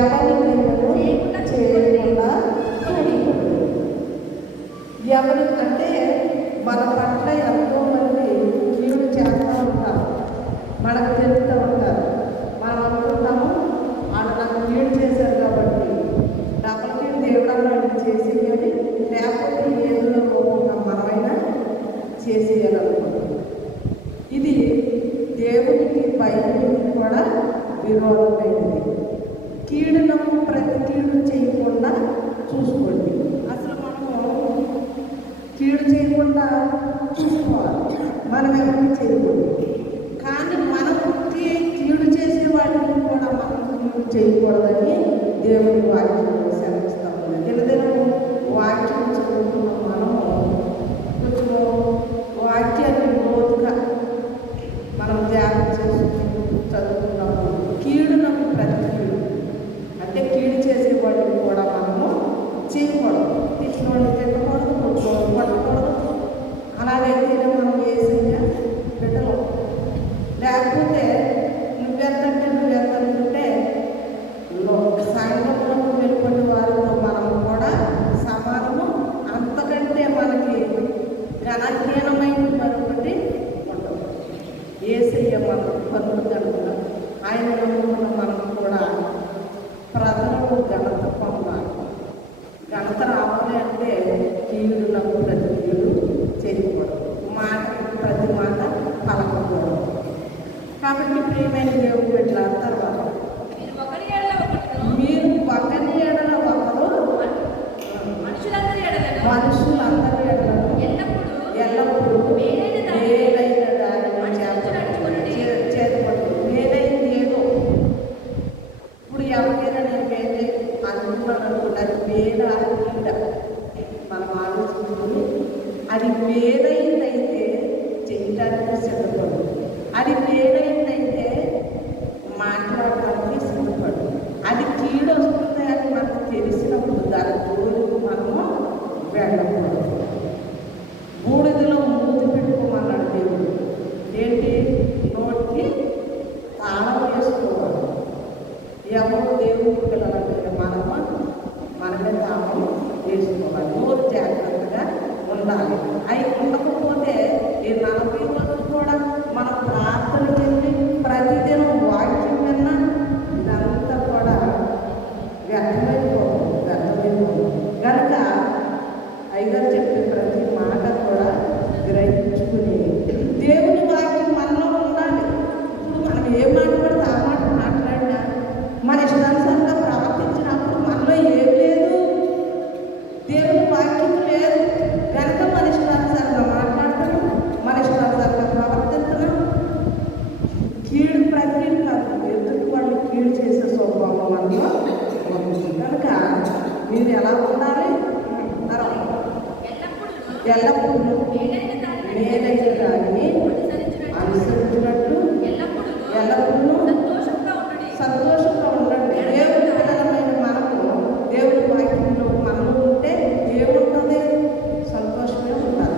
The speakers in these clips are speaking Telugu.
ఎవరి చేయకుండా చూసుకోండి. ఎవరు అంటే మన పట్ల ఎంతో మంది కీడు చేస్తూ ఉంటారు, మనకు తెలుస్తూ ఉంటారు. మనం అనుకుంటాము వాళ్ళు నాకు కీడు చేశారు కాబట్టి డబ్బులకి దేవుడు చేసేయాలి, లేకపోతే ఏదో రూపంగా మనమైనా చేసేయాలనుకుంటాం. ఇది దేవునికి బైబిల్కి కూడా విరోధమైనది. కీడునకు ప్రతి కీడు చేయకుండా చూసుకోండి. అసలు మనము కీడు చేయకుండా చూసుకోవాలి, మనం ఎవరికి చేయకూడదు. కానీ మనం కీడు చేసే వాళ్ళని కూడా మనం కీడు చేయకూడదని దేవుని వాక్యంలో సెలవిస్తాము. దినదినం వాక్యం చదువుకున్నాం. మనము కొంచెం వాక్యాన్ని లోతుగా మనం ధ్యానం చేసుకుంటూ చదువుకున్నప్పుడు కీడునకు ప్రతి కీడు అంటే కీడు చేసే వాళ్ళని కూడా మనము చేయకూడదు. తిట్టినోళ్ళు తిట్టకూడదు, కొట్టుకోవడం పట్టకూడదు. అలాగైతే మనం ఏసయ్య బిడ్డలు. లేకపోతే నువ్వెంతంటే సంఘంలో వెళ్ళిపోయిన వారితో మనం కూడా సమానము. అంతకంటే మనకి ఘనహీనమైన మరొకటి ఉండదు. ఏసయ్య మనం పనులు కనుక ఆయన మనం కూడా ప్రజలకు ఘనత పొందాలి. ఘనత రావాలి అంటే కీడులకు ప్రతి కీడు చేయకూడదు, మాటకు ప్రతి మాట పలకకూడదు. కాబట్టి ప్రియమైన దేవుడు పెట్టిన తర్వాత మీరు ఒకరి ఎడల ఒకరు మనుషులందరి ఎడలను ఎల్లప్పుడూ మేలైన దానిని చేతపడు. మేలైంది ఏదో ఇప్పుడు ఎవరైనా నేను మేలే అనుకున్నాను అనుకున్నది మేల కీడ మనం ఆలోచించుకొని అది మేలైందైతే చేయడానికి సిద్ధపడు, అది మేలైందైతే మాట్లాడడానికి సిద్ధపడు. అది కీడు వస్తుంది అని మనకు తెలిసినప్పుడు దాని జోలికి మనము వెళ్ళకూడదు. బూడిదలో మూతి పెట్టుకోమన్నాడు దేవుడు. ఏంటి? నోటికి తాళం వేసుకోవాలి. ఎవరు దేవుడు పిల్లలంటే మనమే తాళం వేసుకోవాలి. నోరు జాగ్రత్తగా ఉండాలి. అవి ఉండకపోతే ఈ 40 రోజులు కూడా మనం ప్రార్థన చేసి ప్రతిదినం వాక్యం విన్నా ఇదంతా కూడా వ్యర్థమైపోతుంది. కనుక అయ్యగారు చెప్పే ప్రతి మాట కూడా గ్రహించుకుని దేవుని వాక్యం మనలో ఉండాలి. ఇప్పుడు మనం ఏ మాట పడితే ఆ మాట మాట్లాడినా మన ఇష్టానుసారంగా ప్రవర్తించినప్పుడు మనలో ఏం లేదు, దేవుని వాక్యం లేదు. కనుక మన ఇష్టానుసారంగా మాట్లాడుతున్నాం, మన ఇష్టానుసారంగా ప్రవర్తిస్తున్నాం. కీడు ప్రక్రియ కాదు, ఎదుటి వాళ్ళు కీడు చేసే స్వభావం మనలో ఉంది. కనుక మీరు ఎలా ఉండాలి? ఎల్లప్పుడూ మేలైన దానిని అనుసరించినట్టు ఎల్లప్పుడూ సంతోషంగా ఉండండి. దేవుని పిల్లలమైన మనము దేవుని వాక్యంలో మనము ఉంటే ఏముంటుంది? సంతోషమే ఉంటుంది,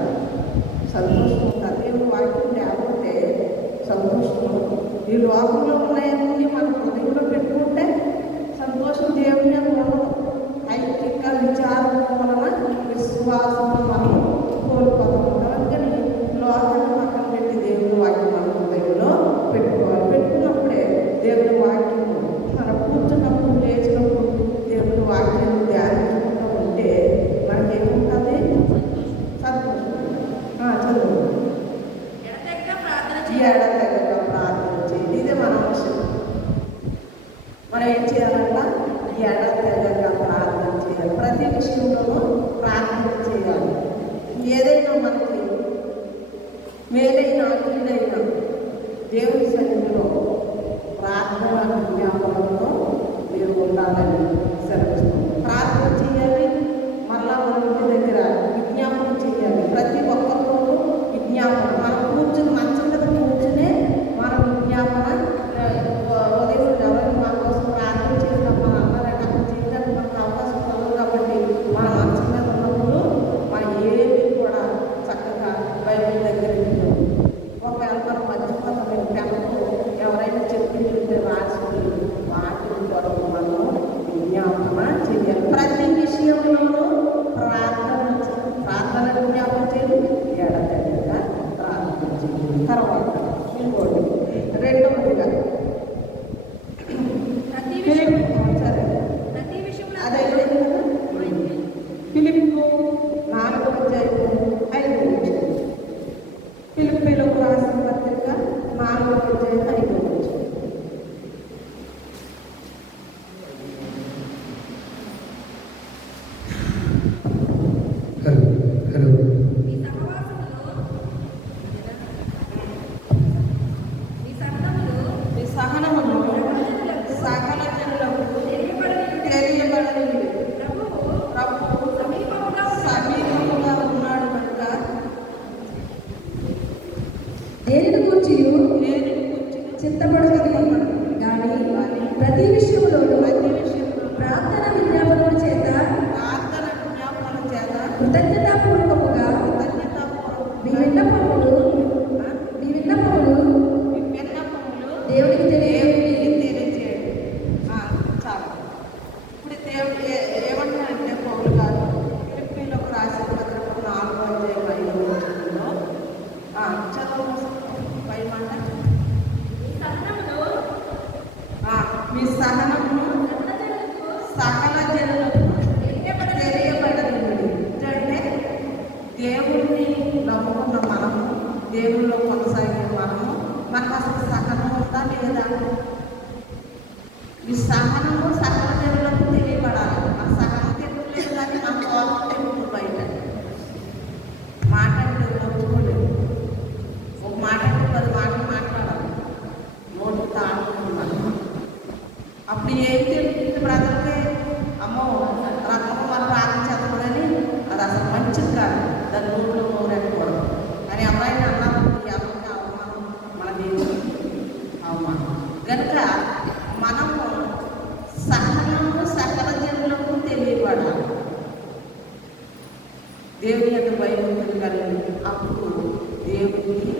సంతోషం ఉంటుంది. దేవుని వాక్యం లేకపోతే సంతోషం ఉంటుంది. ఈ లోకంలో ఉన్నాయన్నీ మన హృదయంలో పెట్టుకుంటే సంతోషం దేవుని ఉండదు. ఐక్యక విచారం వలన విశ్వాసం మనం కోల్పోతాం. అందుకని లోకాన్ని పక్కన పెట్టి దేవుని వాక్యం మన హృదయంలో పెట్టుకోవాలి. పెట్టుకున్నప్పుడే దేవుని వాక్యం మనం కూర్చున్నప్పుడు లేచినప్పుడు దేవుని వాక్యాన్ని ధ్యానించుకుంటూ ఉంటే మనకేముంటుంది? సంతోషం. చదువు ఎడతెగక ప్రార్థన చేయాలి. ఇదే మన అవసరం. మనం ఏం చేయాలంట? ఎడతెగక ప్రార్థన చేయాలి. ప్రతి విషయంలోనూ ప్రార్థన చేయాలి. ఏదైనా మనకి మేలైనా కీడైనా దేవుని సన్నిధిలో ప్రార్థన విజ్ఞాపనతో మీరు ఉండాలని సెలవిస్తాం. ప్రార్థన చేయాలి. మళ్ళా మన ఇంటి దగ్గర విజ్ఞాపన చేయాలి. ప్రతి ఒక్కరితోనూ విజ్ఞాపన. మనం కూర్చుని మంచం మీద కూర్చునే మనం విజ్ఞాపన ఉదయం ఎవరైనా మా కోసం ప్రార్థన చేద్దాం మన అన్నారంటే అక్కడ చేయడానికి మనకు అవకాశం ఉండదు. కాబట్టి మన మంచం మీద ఉన్నప్పుడు మనం ఏమి కూడా చక్కగా బైబిల్ దగ్గర ఒకవేళ మనం మర్చిపోతాం. పెన్ను ఎవరైనా చెప్పింది రాసి వాటిని కొరకు మనం చింతపడకండి కానీ ప్రతి విషయంలోనూ ప్రార్థన విజ్ఞాపనల చేత కృతజ్ఞతాపూర్వకముగా మీ విన్నపములు దేవునికి తెలియజేయండి. చాలు. ఇప్పుడు దేవుడు ఏమంటారంటే పౌలు గారు ఫిలిప్పీలకు రాసిన పత్రిక 4:5 చదువు పైమాట మీ సహనము సకల జనులకు తెలియబడదు. అంటే దేవుణ్ణి నమ్ముకున్న మనము, దేవుల్లో కొనసాగే మనము, మనకు అసలు సహనం ఉందా లేదా? ఈ సహనము సకల జనులకు తెలియబడాలి. మన సహనం తెలియలేదు కానీ మన కోపం తెలుగు బయట మాట్లాడితే నవ్వుకోలేదు. ఒక మాట అంటే 10 మాటలు మాట్లాడాలి. నోటు తాడుకున్నాను. అప్పుడు ఏం తెలుస్తుంది బ్రదర్కి? అమ్మో రకం మనం రాకించకూడదని అది అసలు మంచిది కాదు. దాని నోట్లో నోరెక్కకూడదు అని ఎవరైనా అన్నప్పుడు ఎవరికి అవమానం, మన దేవుడికి అవమానం. కనుక మనము సహనము సకల జనులకు తెలియబడాలి. దేవుని యొక్క భయభక్తులు కలిగి అప్పుడు దేవుడికి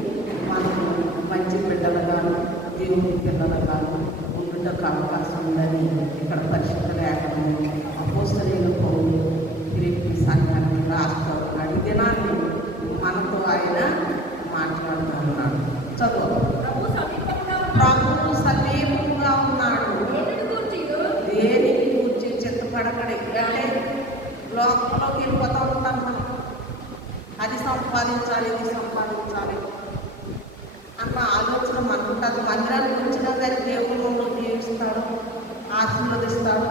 మనము మంచి బిడ్డలుగాను దేవుని పిల్లలుగాను ఉండుటకు అవకాశం ఉందని ఇక్కడ పరిశుద్ధ లేఖనంలో అపోస్తలుల పౌలు ఫిలిప్పీ సంఘానికి రాష్ట్రాలు అడిగినాన్ని మనతో ఆయన మాట్లాడుతున్నాడు. చదువు. ప్రభువు సమీపంగా ఉన్నాడు. దేనికి కూర్చి చింతపడకడి. అంటే లోకంలోకి వెళ్ళిపోతూ ఉంటాం మనం. అది సంపాదించాలి, ఇది సంపాదించాలి అన్న ఆలోచన మనకుంటుంది. మందిరానికి వచ్చినా కానీ దేవుడు మమ్మల్ని దీవిస్తాడు, ఆశీర్వదిస్తాడు,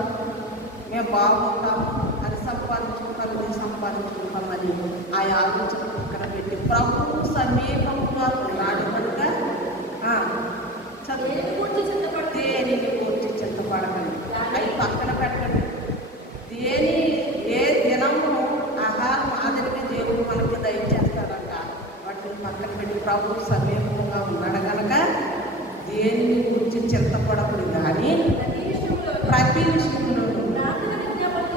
మేము బాగుంటాము, అది సంపాదించుకుంటాం, ఇది సంపాదించుకుంటామని ఆ ఆలోచన పక్కన పెట్టి ప్రభువు సమీపంగా ఉన్నాడు కనుక దేనికి కూర్చి చింతపడకండి. అవి పక్కన పెట్టండి. ఏ దినము ఆహారం మాదిరిగా దేవుడు మనకి దయచేస్తాడంట. వాటిని పక్కన పెట్టి ప్రభువు సమీపంగా ఉన్నాడు కనుక దేనిని గురించి చింతపడకూడదు. కానీ ప్రతి విషయంలోనూ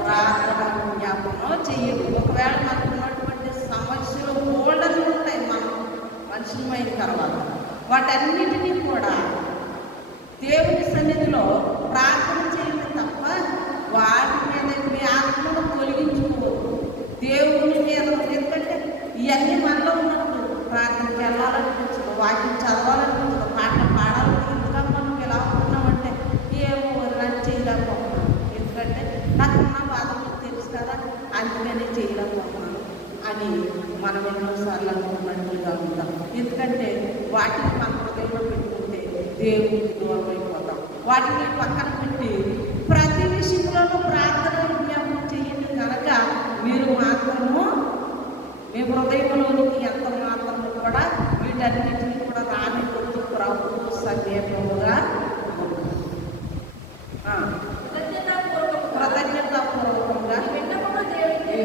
ప్రార్థన జ్ఞాపకం చెయ్యదు. ఒకవేళ మనకు ఉన్నటువంటి సమస్యలు ఓల్డర్లు ఉంటాయి. మనం మనుషులమైన తర్వాత వాటన్నిటినీ కూడా దేవుని సన్నిధిలో ప్రార్థన చేయండి తప్ప వాటి మీద మీ ఆత్మను తొలగించుకోవద్దు. దేవుని మీద. ఎందుకంటే ఇవన్నీ మనలో ఉన్నప్పుడు ప్రార్థనకి వెళ్ళాలనిపించదు, వాక్యం చదవాలనిపించదు, పాటలు పాడాలని. ఇంకా మనం ఎలా ఉన్నామంటే ఏమో రన్ చేయలేకపోతున్నాను, ఎందుకంటే నాకున్న బాధలు తెలుసు కదా, అందుకనే చేయలేకపోతున్నాను అని మనం ఎన్నోసార్లు అనుకున్నట్టుగా ఉంటాం. ఎందుకంటే వాటిని మన హృదయంలో పెట్టుకుంటే దేవుడికి దూరం అయిపోతాం. వాటిని పక్కన పెట్టి ప్రతి విషయంలోనూ ప్రార్థన విజ్ఞాపనం చేయండి కనుక మీరు మాత్రము మీ హృదయంలోనికి ఎంత మాత్రము కూడా వీటన్నిటిని కూడా రాని కొడుతూ ప్రభువు సమీపముగా కృతజ్ఞతాపూర్వకంగా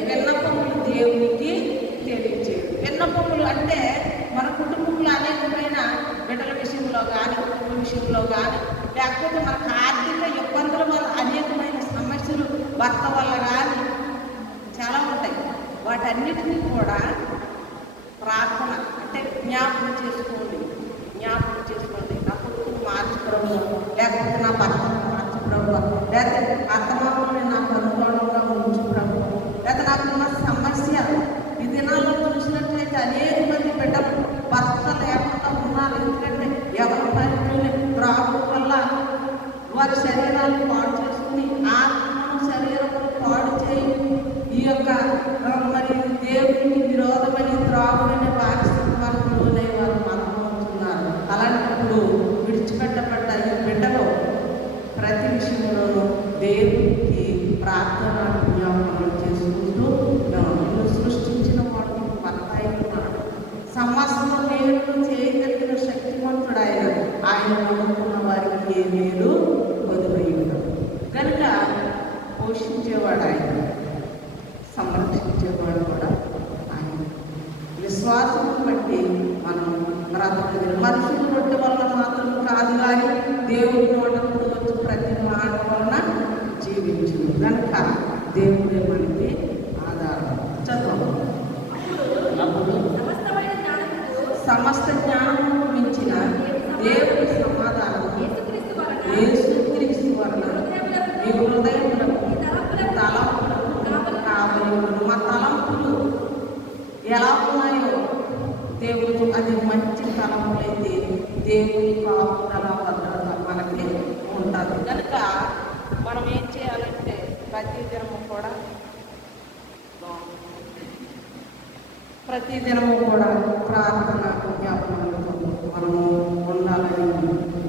విన్నపములు దేవునికి తెలియజేయడం. విన్నపములు అంటే మన కుటుంబంలో అనేకమైన బిడ్డల విషయంలో కానీ, కుటుంబ విషయంలో కానీ, లేకపోతే మనకు ఆర్థిక ఇబ్బందుల వల్ల అనేకమైన సమస్యలు భర్త వల్ల కానీ చాలా ఉంటాయి. వాటన్నిటినీ కూడా ప్రార్థన అంటే జ్ఞాపకం చేసుకోండి. నా కొడుకును మార్చుకోవడం, లేకపోతే నా భర్తను మార్చుకోవడం, లేకపోతే అత్తమామని నాకు అనుకూలంగా ఉంచుకోవడం, లేకపోతే నాకున్న సమస్య ఈ దినాల్లో చూసినట్లయితే అనేక మంది బిడ్డలు భర్త లేకుండా ఉన్నారు. ఎందుకంటే ఎవరి పనిలోనే త్రాగుడు వల్ల వారి శరీరాలను పాడు చేసుకుని ఆత్మను శరీరమును పాడు చేయి ఈ యొక్క మరి దేవునికి విరోధమైన త్రాగుడనే బానిసత్వాలలోనే వారు మరణమవుతున్నారు. అలాంటప్పుడు విడిచిపెట్టబడ్డ ఈ బిడ్డలో ప్రతి విషయంలోనూ దేవునికి ప్రార్థన జ్ఞాపకం చేసుకుంటూ నిన్ను సృష్టించిన వాడు భర్త అయినాడు. సమస్తం మేలు చేయగలిగిన శక్తివంతుడు ఆయన నమ్ముకున్న వారికి ఏ మేలు వదిలేయడం కనుక పోషించేవాడు ఆయన, సంరక్షించేవాడు కూడా ఆయన. విశ్వాసం బట్టి మనం బ్రతకగలం. మనుషులు రొట్టె వల్ల మాత్రం కాదు తెల్లారి దేవుని నోట నుండి వచ్చి ప్రతి మాట వలన జీవించును కనుక దేవుడే మనకి ఆధారం. చదువు. అప్పుడు సమస్త జ్ఞానము మించిన దేవుని సమాధానం యేసుక్రీస్తు వలన మీ హృదయములకు తలంపులకు కావలి. మా తలంపులు ఎలా ఉన్నాయో దేవుడు అది మంచి తలంపులైతే దేవుని కాపుదల భద్రత మనకి ఉంటుంది. కనుక మనం ఏం చేయాలంటే ప్రతిదినము కూడా ప్రార్థన జ్ఞాపకాలతో మనము ఉండాలని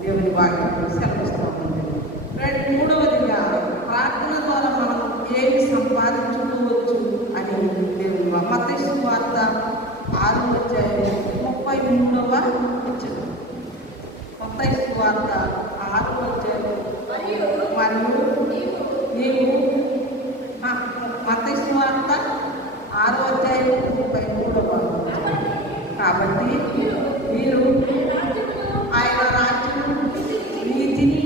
దేవుని వాక్యం సెలవిస్తూ ఉంది. మూడవదిగా ప్రార్థన ద్వారా మనం ఏమి సంపాదించుకోవచ్చు అని దేవుని మత్తయి సువార్త 6:33 వచ్చింది. మత్తయి సువార్త 6:33 మరియు నీవు మత్తయి సువార్త 6:33. కాబట్టి మీరు ఆయన రాజ్యం నీతిని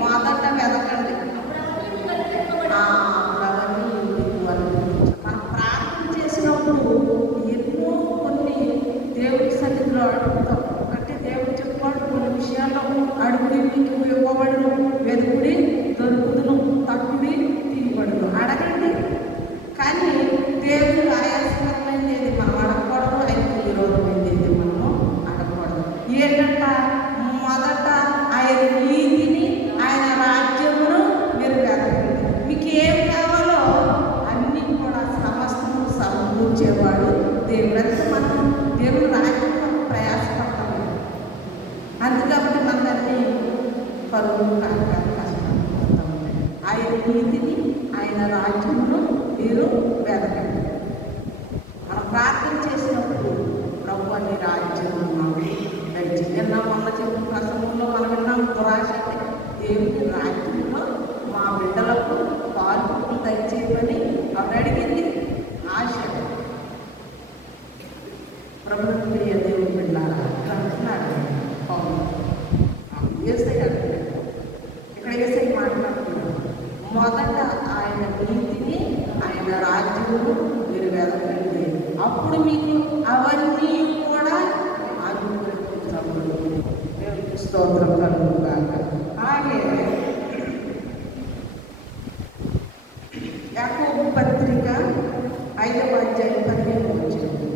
మొదట వెదకండి, అవన్నీ మనం ప్రార్థన చేసినప్పుడు ఎన్నో కొన్ని దేవుడి సన్నిధిలో అడుగుతాం. అంటే దేవుడు చెప్పాడు కొన్ని విషయాల్లో అడుగుడి మీకు ఇవ్వబడును, వెతుకుడి దొరుకుదును, తక్కుడి తీయబడును. అడగండి. కానీ దేవుడు ఆయాసకరమైనది మనం అడగకూడదు, ఆయనకు విరోధమైనది మనము అడగకూడదు. ఏంటంట? మొదట ఆయన నీతిని ఆయన రాజ్యమును మీరు వెతకండి. మీకు ఏం కావాలో అన్నీ కూడా సమస్తము సమకూర్చేవాడు దేవుడు. అంటే మనం దేవుడు రాజ్యం మనం ప్రయాసపడతాము. అందుకని మనల్ని పరువు కష్టపడుతూ ఉంటాయి. ఆయన నీతిని ఆయన రాజ్యమును మీరు వెతకండి. మనం ప్రార్థన చేసినప్పుడు ప్రభు అని రాజ్యం నిన్న మొన్న చెప్పిన ప్రసంగంలో మనం విన్నాం. దురాశ దేవుని రాజ్యంలో మా బిడ్డలకు పాలు దయచేయమని ఆవిడ అడిగింది. ఆశ ప్రభుత్వ దేవుని బిడ్డారా అంటున్నాడు. ఏసై అంటున్నాడు. ఇక్కడ ఏసై మాట్లాడుతున్నాడు. మొదట ఆయన నీతిని ఆయన రాజ్యము మీరు వెతకండి, అప్పుడు మీకు అవన్నీ కూడా అనుగ్రహించబడు. దేవునికి స్తోత్రం కలుగుగాక. అలాగే యాకోబు పత్రిక 5వ అధ్యాయం 15 వచ్చింది.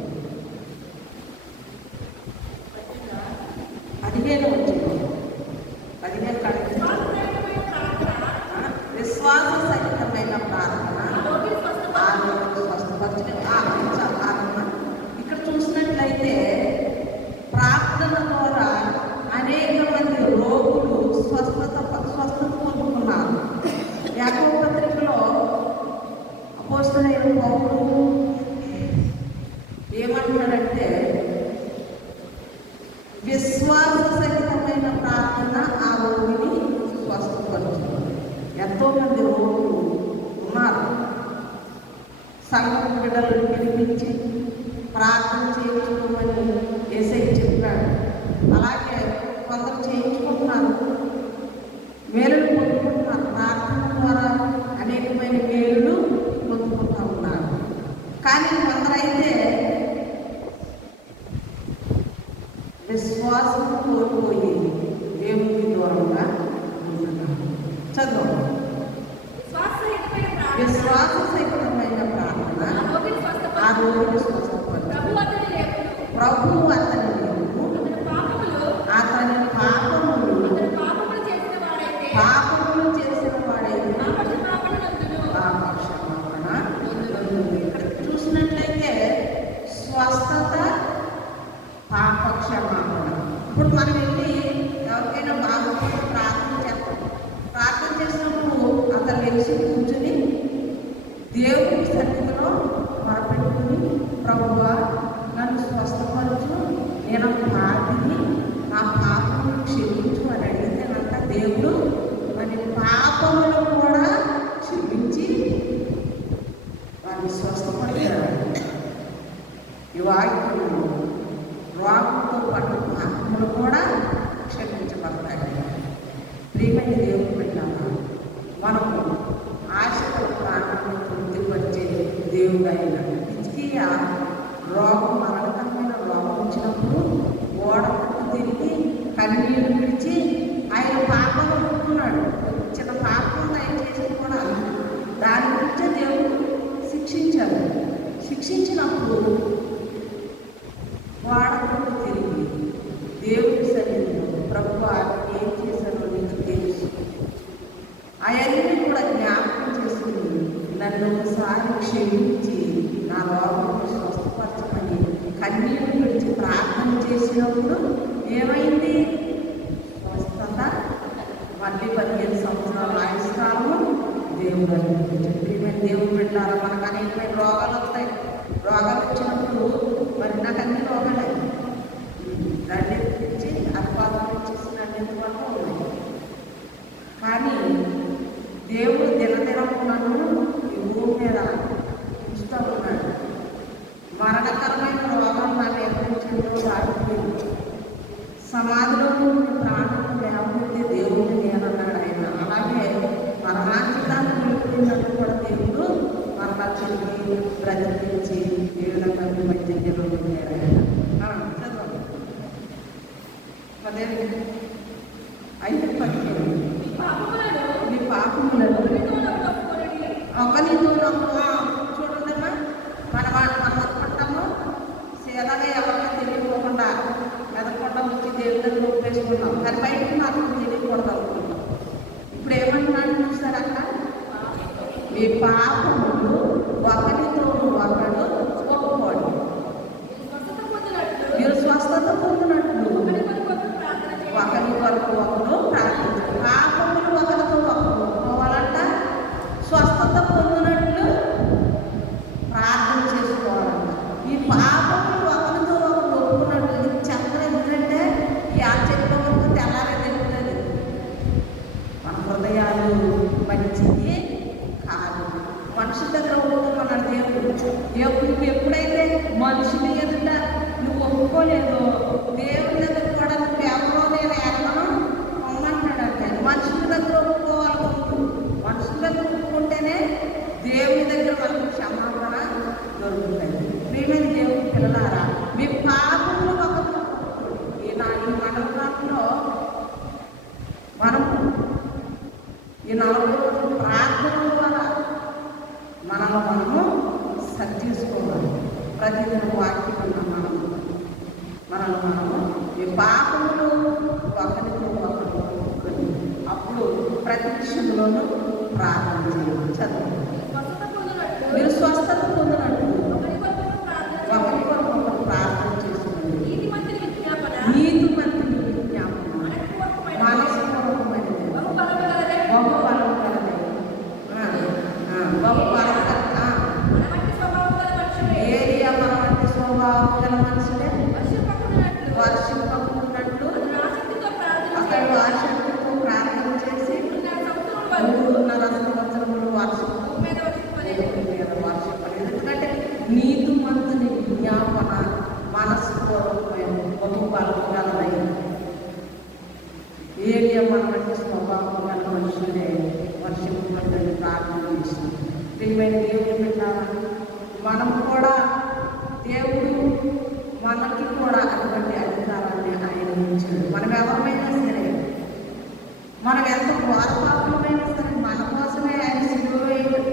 15 వచ్చింది. 15 కడిగి విశ్వాస సహితమైన ప్రార్థన స్వస్థపరచడం. ఇక్కడ చూసినట్లయితే ప్రార్థన ద్వారా అనేక మంది రోగులు స్వస్థత పొందుకున్నారు. యాకోబు పత్రికలో అపోస్తలుడైన పౌలు ఏమంటున్నాడంటే విశ్వాస సహితమైన ప్రార్థన ఆ రోగిని స్వస్థపరుచుతుంది. ఎంతో మంది రోగులు ఉన్నారు. సంఘం బిడ్డలను పిలిపించి ప్రార్థన చేయించుకోమని యేసయ్య చెప్పాడు. అలాగే కొందరు చేయించుకుంటున్నారు, మేలులు పొందుకుంటున్నారు. ప్రార్థన ద్వారా అనేకమైన మేలులు పొందుకుంటూ ఉన్నారు. కానీ కొందరైతే విశ్వాసం కోల్పోయి దేవునికి దూరంగా ఉంటున్నారు. చదువు. విశ్వాస సహితమైన ప్రార్థన ఆ రోగిని స్వస్థపరచు. ప్రభు అతని అతని పాపములు చేసిన వాడైతే పాపక్షమాపణ. చూసినట్లయితే స్వస్థత, పాపక్షమాపణ. ఇప్పుడు మనం వెళ్ళి ఎవరికైనా బాగుంటే ప్రార్థన చేస్తాం. ప్రార్థన చేసినప్పుడు ప్రియమైన దేవుడు పెట్టాము. మనము ఆశతో ప్రాణాన్ని తృప్తిపరిచే దేవుడు అయిన హిజ్కియా రోగం, మరణకరమైన రోగం వచ్చినప్పుడు ఓడ పట్టు తిరిగి కన్నీళ్లు విడిచి ఆయన పాపం అనుకున్నాడు. చిన్న పాపం దయచేసి కూడా దాని గురించే దేవుడు శిక్షించాడు. శిక్షించినప్పుడు ఓడ పట్టు తిరిగి దేవుడి సన్నిధిలో ప్రభువా ఏం చేశాడో నీకు తెలుసు, అవన్నీ కూడా జ్ఞాపకం చేసుకుని నన్ను ఒకసారి క్షమించి నా రోగాన్ని స్వస్థపరచమని కన్నీళ్లు విడిచి ప్రార్థన చేసినప్పుడు ఏమైంది? స్వస్థత. మళ్ళీ 15 సంవత్సరాల ఆయుష్కాలము దేవుడు ప్రియమైన దేవుడు పెట్టారు. మనకు అనేకమైన రోగాలు వస్తాయి. రోగాలు వచ్చినప్పుడు మరి నాకు అన్ని రోగాలే దాన్ని ఇచ్చి అల్పాదం ఇచ్చేసి అన్నింటి వరకు ఉన్నాయి. కానీ దేవుడు దినదినములను ఈ భూమి మీద ఉంచుతూ ఉన్నాడు. మరణకరమైన రోగం నన్ను ఎదురించిందో రాకపోయింది. సమాధిలో ప్రాణాలను లేకపోతే దేవుడిని నేనన్నాడు ఆయన. అలాగే మరణాంతాన్ని వెళ్ళిపోయిందంటూ కూడా దేవుడు మరలా తిరిగి బ్రతికించి ఏ విధంగా మధ్య నిలబడ్డాడు ఆయన. చదవండి. అదే 5:15 నీ పాపములను ఒకరితో చూడండమ్మా. మనం అనుకుంటాము సేదగా ఎవరికీ తెలియకోకుండా మెదకుండా వచ్చి దేవుడి దగ్గర ఒప్పేసుకున్నాం. కానీ బయటకు మాత్రం తెలియకూడదు అనుకుంటాం. ఇప్పుడు ఏమంటున్నాడు చూసారు అక్క? మీ పాపములు ఒకరితో ఒకడు ఒప్పుకోండి, మీరు స్వస్థత పొందినట్లు ఒకరి వరకు ఒకరు ప్రార్థించారు. పాపములు ఒకరితో ఒకరు ఒప్పుకోవాలంట. స్వస్థత పొందినట్లు ప్రార్థన చేసుకోవాలంట. ఈ పాపములు ఒకరితో ఒకరు ఒప్పుకున్నట్లు ఇది చెప్పడం ఎందుకంటే ఈ ఆచరణ వరకు తెల్లారే తెలుపుతుంది. మన హృదయాలు మంచిది కాదు. మనుషుల దగ్గర ఒప్పుకోమన్నాడు దేవుడు. నువ్వు ఎప్పుడైతే మనుషుని ఎదుట నువ్వు ఒప్పుకోలేదో దేవుని దగ్గర కూడా నువ్వు ఎవరో నేను ఎరగను పొమ్మంటాడు. అంటే మనుషుల దగ్గర ఒప్పుకోవాలి. మనుషుల దగ్గర ఒప్పుకుంటేనే దేవుని దగ్గర మనకు క్షమాపణ దొరుకుతుంది. ప్రియమైన దేవుని పిల్లలారా, మీ పాపములు ఒకరు ఈ మండలంలో మనము ఈ 40 రోజుల ప్రార్థన ద్వారా మనము సరి చేసుకోవాలి. ప్రతిదిన వాక్యం మనము ఈ పాపములు ఒకరితో ఒకరు ఒప్పుకొని అప్పుడు ప్రతి విషయంలోనూ ప్రార్థన చేయాలి. చదువు. మీరు స్వస్థత పొందినట్టు ఒకరి కొరకు ఒకరు ప్రార్థన చేసుకోండి. నీతిమంతుని విజ్ఞాపన మనస్పూర్వకమైనది, బహు బలకరమైనది, బహు బలకర ఏరియా మన వంటి స్వభావం గల మనుషులే వర్షింపకున్నట్లు అతడు ఆసక్తితో ప్రార్థన చేసి 3.5 సంవత్సరములు వర్షింపలేదు. ఎందుకంటే నీతిమంతుని విజ్ఞాపన మనస్పూర్వకమైన బహు బలకరమైనది. ఏరియా మన వంటి స్వభావం గల మనుషులే వర్షింపబడ్డని ప్రార్థన చేసి ప్రియమైన దేవుడు పెట్టాలని మనం కూడా దేవుడు మనకి కూడా అటువంటి అధికారాన్ని ఆయన ఇచ్చాడు. మనం ఎవరైనా సరే, మనం ఎంత ఘోరపాపమైనా సరే మన కోసమే ఆయన సిలువ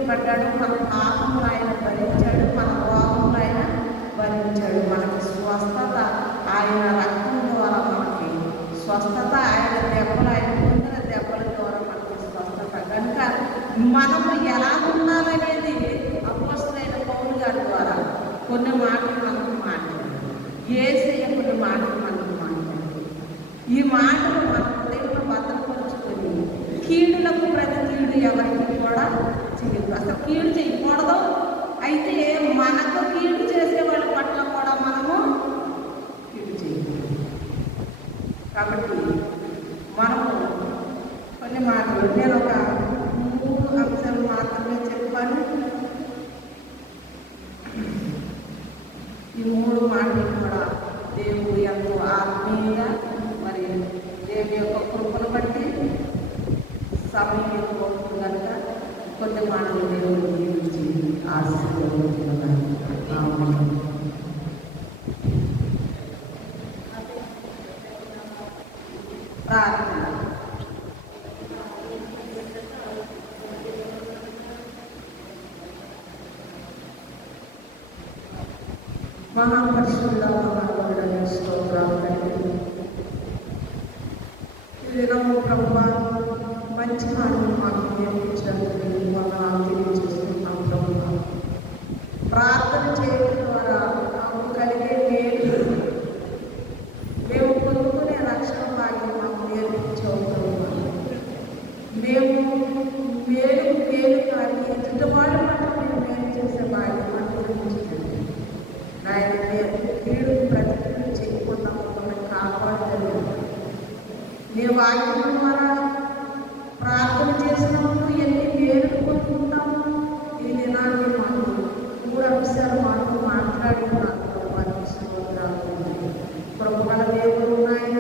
పడ్డాడు. మన పాపములు ఆయన భరించాడు, మన రోగములు ఆయన భరించాడు. మనకి స్వస్థత ఆయన రక్తం ద్వారా మనకి స్వస్థత, ఆయన దెబ్బలు, ఆయన పొందిన దెబ్బల ద్వారా మనకి స్వస్థత. కనుక మనము ఎలా ఉండాలనేది అపోస్తలుడైన పౌలు గారి ద్వారా కొన్ని మాటలు మనకు మాట్లాడారు. యేసయ్య కొన్ని మాటలు మనకు మాట్లాడారు. ఈ మాటలు మన హృదయంలో భద్రపరుచుకొని కీడులకు ప్రతి కీడు ఎవరికి కూడా చేయదు. అసలు కీడు చేయకూడదు. అయితే మనకు కీడు చేసే వాళ్ళ పట్ల కూడా మనము కీడు చేయకూడదు. కాబట్టి మనము కొన్ని మాటలు, నేను ఒక 3 అంశాలు మాత్రమే చెప్పాను. ఈ 3 మాటలు కూడా దేవుడు ఎంతో ఆత్మీయంగా మరి దేవుని యొక్క కృపను బట్టి మహాపరిశుద్ధ మహాగణుడైన స్తోత్రాలు తండ్రి. ఈ దినము ప్రభువా మంచి మాటలు మాకు నేర్పించినందుకు వందనాలు తెలియజేస్తున్నాం ప్రభువా. ప్రార్థన చేయడం ద్వారా మాకు కలిగే మేలు, మేము పొందుకునే రక్షణ భాగ్యం మాకు నేర్పించావు ప్రభువా. మేము మేలు కానీ ఎదుటివాళ్ళ పట్ల మేము మేలు చేసే భాగ్యం అనుగ్రహించండి నాయన. కీడు ప్రతిక్రియ చేయకుండా మమ్మల్ని కాపాడలేదు. నీ వాక్యం ద్వారా ప్రార్థన చేసినప్పుడు ఎన్ని మేలు పొందుకుంటాము. ఈ దినాన్ని మాకు 3 అంశాలు మాకు మాట్లాడుతున్నారు. ప్రభుత్వాల దేవుడు నాయన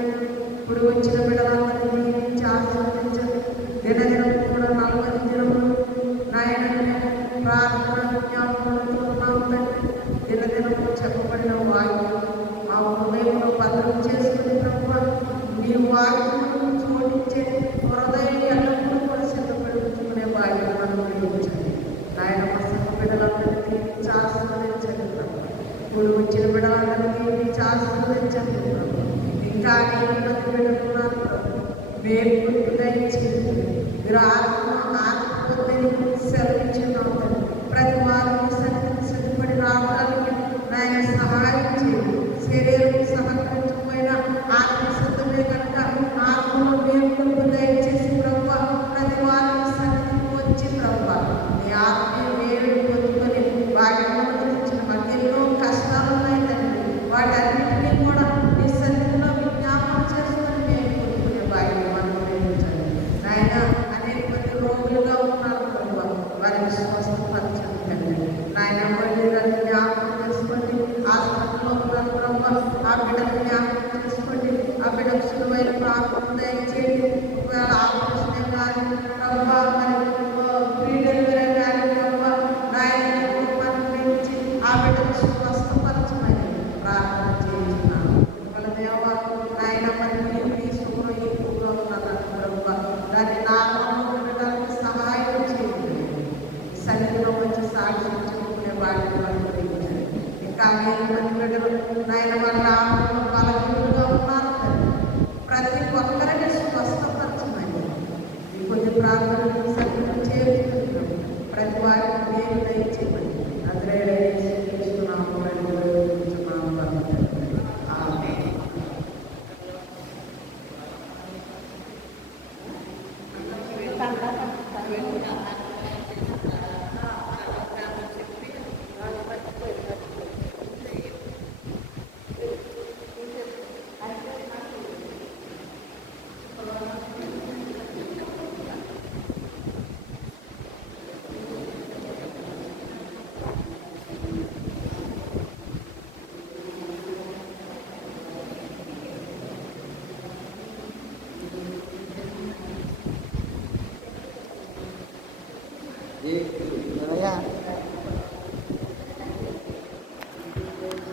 ఇప్పుడు వచ్చిన బిడ్డలందరినీ దీవించి ఆశీర్వదించండి. దినదినం కూడా 40 దినములు నాయన ప్రార్థన జ్ఞాపకంతో ఉన్నాము తండ్రి. దినదినము చెప్పబడిన వాక్యం మా హృదయంలో భద్రం చేసుకుని ప్రభుత్వ నీ వాక్యం జోడించే హృదయం ఎల్లప్పుడూ కూడా సిద్ధపడుకునే వాక్యం అనుగ్రహించండి నాయన. మా సంఘ బిడ్డలందరినీ దీవించి ఆశీర్వదించండి ప్రభు. ఇప్పుడు వచ్చిన బిడ్డలందరినీ దీవించి ఆశీర్వదించండి ప్రభు. ఇంకా అనేక మంది బిడ్డలు ఉన్నారు ప్రభు. వేడుకలు దయచేయండి. మీరు ఆత్మని సెలవించున్నాం తండ్రి. ప్రతి వారం సన్నిధికి సిద్ధపడి రావడానికి నాయన సహాయం చేయండి. శరీరం సహకరించకపోయినా ఆత్మ సిద్ధమే కనుక ఆత్మలో వేడుకలు దయచేసి ప్రభు. ప్రతి వారం సన్నిధికి వచ్చి ప్రభు నీ ఆత్మీయ వేడు పొందుకొని వాటిని అనుమతించిన మాకు ఎన్నో కష్టాలు ఉన్నాయి తండ్రి. వాటన్నింటినీ కూడా నీ సన్నిధిలో విజ్ఞాపన చేసుకొని మేము పొందుకునే భాగ్యం అనుగ్రహించండి నాయన. అనేక మంది రోగులుగా ఉన్నారు ప్రభు. వారిని స్వస్థపరచండి తండ్రి నాయన. మళ్ళీ జ్ఞాపకం చేసుకోండి. హాస్పిటల్లో ఉన్నారు ప్రభు. ఆ బిడ్డను జ్ఞాపకం చేసుకోండి. ఆ బిడ్డకు సులువైన ప్రార్థన దయచేయండి. ఒకవేళ ఆపరేషన్ కానీ ప్రభు మరి ప్రీ డెలివరీ కానీ ప్రభు నాయన అనుగ్రహించి ఆ బిడ్డను స్వస్థపరచమని ప్రార్థన చేయించున్నాను. వాళ్ళ దేవ నాయన మరి మీ సుఖం ఎక్కువగా ఉన్నదని ప్రభు దాన్ని నామంలో ఉండడానికి సహాయం చేయండి. సన్నిధిలో వచ్చి సాక్షి చెప్పుకునే వాటిని అనుగ్రహించండి. ఇంకా అనేక మంది బిడ్డలు నాయన వాళ్ళ ఆత్మలో బలహీనులుగా ఉన్నారు. ప్రతి ఒక్కరిని స్వస్థపరచమని ఈ కొద్ది ప్రార్థన